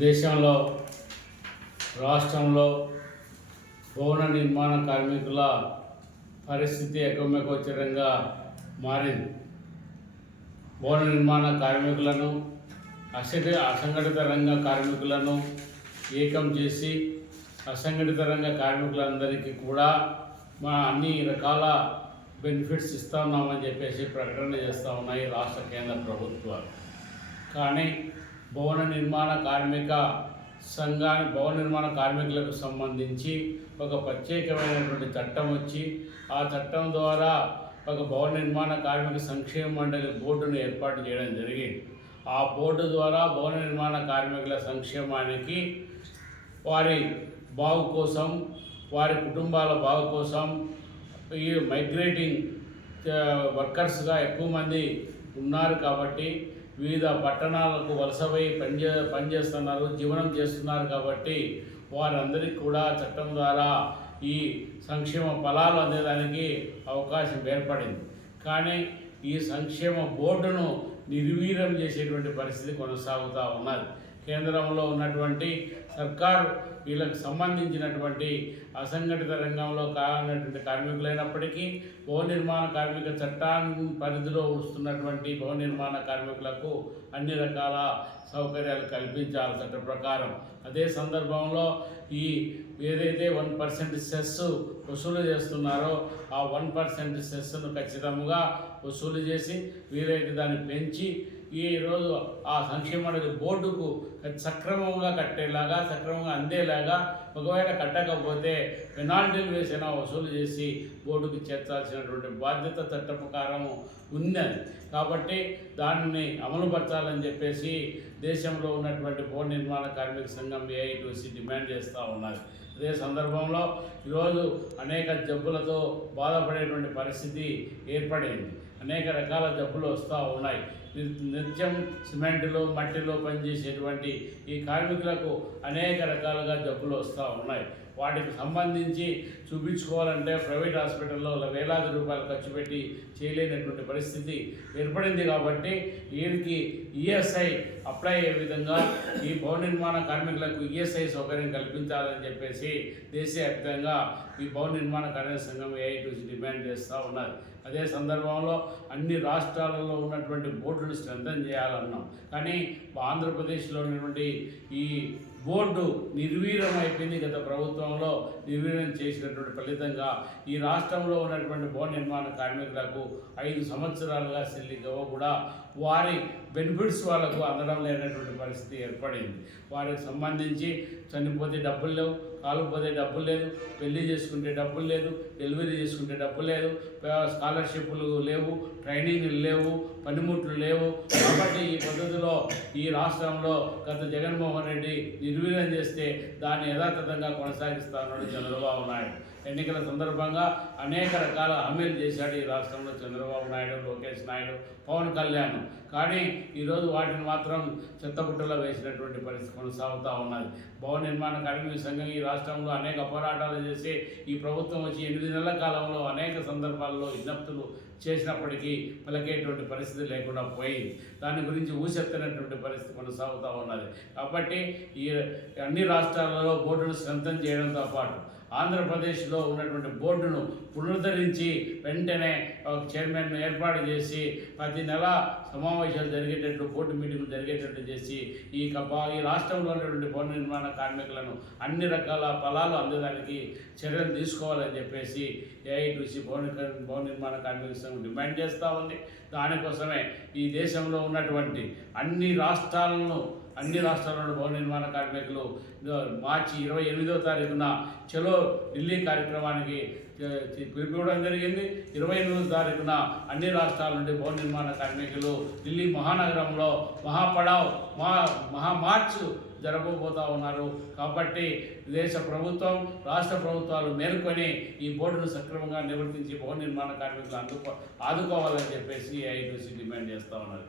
దేశంలో రాష్ట్రంలో భవన నిర్మాణ కార్మికుల పరిస్థితి ఎకమెకోచరంగా మారింది. భవన నిర్మాణ కార్మికులను అసంఘ అసంఘటిత రంగ కార్మికులను ఏకం చేసి అసంఘటిత రంగ కార్మికులందరికీ కూడా మా అన్ని రకాల బెనిఫిట్స్ ఇస్తా ఉన్నామని చెప్పేసి ప్రకటన చేస్తూ ఉన్నాయి రాష్ట్ర కేంద్ర ప్రభుత్వాలు. కానీ భవన నిర్మాణ కార్మిక సంఘాన్ని భవన నిర్మాణ కార్మికులకు సంబంధించి ఒక ప్రత్యేకమైనటువంటి చట్టం వచ్చి ఆ చట్టం ద్వారా ఒక భవన నిర్మాణ కార్మిక సంక్షేమ మండలి బోర్డును ఏర్పాటు చేయడం జరిగింది. ఆ బోర్డు ద్వారా భవన నిర్మాణ కార్మికుల సంక్షేమానికి వారి బాగు కోసం వారి కుటుంబాల బాగు కోసం ఈ మైగ్రేటింగ్ వర్కర్స్గా ఎక్కువ మంది ఉన్నారు కాబట్టి వివిధ పట్టణాలకు వలసపోయి పనిచే పనిచేస్తున్నారు జీవనం చేస్తున్నారు కాబట్టి వారందరికీ కూడా చట్టం ద్వారా ఈ సంక్షేమ ఫలాలు అందేదానికి అవకాశం ఏర్పడింది. కానీ ఈ సంక్షేమ బోర్డును నిర్వీర్యం చేసేటువంటి పరిస్థితి కొనసాగుతూ ఉన్నది. కేంద్రంలో ఉన్నటువంటి సర్కార్ వీళ్ళకు సంబంధించినటువంటి అసంఘటిత రంగంలో కానటువంటి కార్మికులైనప్పటికీ భవన నిర్మాణ కార్మిక చట్టాన్ని పరిధిలో వస్తున్నటువంటి భవన నిర్మాణ కార్మికులకు అన్ని రకాల సౌకర్యాలు కల్పించాలి చట్ట ప్రకారం. అదే సందర్భంలో ఈ ఏదైతే వన్ పర్సెంట్ సెస్ వసూలు చేస్తున్నారో ఆ వన్ పర్సెంట్ సెస్ను ఖచ్చితంగా వసూలు చేసి వీరైతే దాన్ని పెంచి ఈ రోజు ఆ సంక్షేమ బోర్డుకు సక్రమంగా కట్టేలాగా సక్రమంగా అందేలాగా ఒకవేళ కట్టకపోతే పెనాల్టీలు వేసినా వసూలు చేసి బోర్డుకి చేర్చాల్సినటువంటి బాధ్యత చట్ట ప్రకారము ఉన్నది. కాబట్టి దానిని అమలుపరచాలని చెప్పేసి దేశంలో ఉన్నటువంటి భవన నిర్మాణ కార్మిక సంఘం ఏఐటీసీ డిమాండ్ చేస్తూ ఉన్నది. అదే సందర్భంలో ఈరోజు అనేక జబ్బులతో బాధపడేటువంటి పరిస్థితి ఏర్పడింది. అనేక రకాల జబ్బులు వస్తూ ఉన్నాయి. నిత్యం సిమెంట్లో మట్టిలో పనిచేసేటువంటి ఈ కార్మికులకు అనేక రకాలుగా జబ్బులు వస్తూ ఉన్నాయి. వాటికి సంబంధించి చూపించుకోవాలంటే ప్రైవేట్ హాస్పిటల్లో వేలాది రూపాయలు ఖర్చు పెట్టి చేయలేనటువంటి పరిస్థితి ఏర్పడింది కాబట్టి వీరికి ఈఎస్ఐ అప్లై అయ్యే విధంగా ఈ భవన నిర్మాణ కార్మికులకు ఈఎస్ఐ సౌకర్యం కల్పించాలని చెప్పేసి దేశవ్యాప్తంగా ఈ భవన నిర్మాణ కార్మిక సంఘం ఏఐటీసీ డిమాండ్ చేస్తూ ఉన్నారు. అదే సందర్భంలో అన్ని రాష్ట్రాలలో ఉన్నటువంటి బోర్డులు స్ట్రెంథన్ చేయాలన్నాం. కానీ ఆంధ్రప్రదేశ్లో ఉన్నటువంటి ఈ బోర్డు నిర్వీర్యం అయిపోయింది గత ప్రభుత్వంలో. నిర్వీర్యం చేసినటువంటి ఫలితంగా ఈ రాష్ట్రంలో ఉన్నటువంటి భవన నిర్మాణ కార్మికులకు ఐదు సంవత్సరాలుగా సెల్లిగవ కూడా వారి బెనిఫిట్స్ వాళ్ళకు అందడం లేనటువంటి పరిస్థితి ఏర్పడింది. వారికి సంబంధించి చనిపోతే డబ్బులు లేవు కాలుపోతే డబ్బులు లేదు పెళ్ళి చేసుకుంటే డబ్బులు లేదు డెలివరీ చేసుకుంటే డబ్బులు లేదు స్కాలర్షిప్లు లేవు ట్రైనింగ్లు లేవు పనిముట్లు లేవు. కాబట్టి ఈ పద్ధతిలో ఈ రాష్ట్రంలో గత జగన్మోహన్ రెడ్డి నిర్వీర్యం చేస్తే దాన్ని యథాతథంగా కొనసాగిస్తా చంద్రబాబు నాయుడు. ఎన్నికల సందర్భంగా అనేక రకాల హామీలు చేశాడు ఈ రాష్ట్రంలో చంద్రబాబు నాయుడు లోకేష్ నాయుడు పవన్ కళ్యాణ్. కానీ ఈరోజు వాటిని మాత్రం చెత్తబుట్టలో వేసినటువంటి పరిస్థితి కొనసాగుతూ ఉన్నది. భవన నిర్మాణ కార్మిక సంఘం ఈ రాష్ట్రంలో అనేక పోరాటాలు చేసి ఈ ప్రభుత్వం వచ్చి ఎనిమిది నెలల కాలంలో అనేక సందర్భాల్లో విజ్ఞప్తులు చేసినప్పటికీ పలికేటువంటి పరిస్థితి లేకుండా పోయింది. దాని గురించి ఊసెత్తనటువంటి పరిస్థితి కొనసాగుతూ ఉన్నది. కాబట్టి ఈ అన్ని రాష్ట్రాలలో బోర్డును స్ట్రెంథన్ చేయడంతో పాటు ఆంధ్రప్రదేశ్లో ఉన్నటువంటి బోర్డును పునరుద్ధరించి వెంటనే ఒక చైర్మన్ను ఏర్పాటు చేసి ప్రతి నెల సమావేశాలు జరిగేటట్టు బోర్డు మీటింగ్లు జరిగేటట్టు చేసి ఈ కబా ఈ రాష్ట్రంలో ఉన్నటువంటి భవన నిర్మాణ కార్మికులను అన్ని రకాల ఫలాలు అందడానికి చర్యలు తీసుకోవాలని చెప్పేసి ఏఐటీసీ భవన భవన నిర్మాణ కార్మిక సంఘం డిమాండ్ చేస్తూ ఉంది. దానికోసమే ఈ దేశంలో ఉన్నటువంటి అన్ని రాష్ట్రాలను అన్ని రాష్ట్రాల్లో భవన నిర్మాణ కార్మికులు మార్చి ఇరవై ఎనిమిదో తారీఖున చలో ఢిల్లీ కార్యక్రమానికి ఏ, పిలుపుకోవడం జరిగింది. ఇరవై ఎనిమిదో తారీఖున అన్ని రాష్ట్రాల నుండి భవన నిర్మాణ కార్మికులు ఢిల్లీ మహానగరంలో మహాపడావ్ మహా మహా మార్చ్ ఉన్నారు. కాబట్టి దేశ ప్రభుత్వం రాష్ట్ర ప్రభుత్వాలు మేల్కొని ఈ బోర్డును సక్రమంగా నివర్తించి భవన నిర్మాణ కార్మికులు అందుకో ఆదుకోవాలని చెప్పేసి ఐటీసీ డిమాండ్ చేస్తూ ఉన్నారు.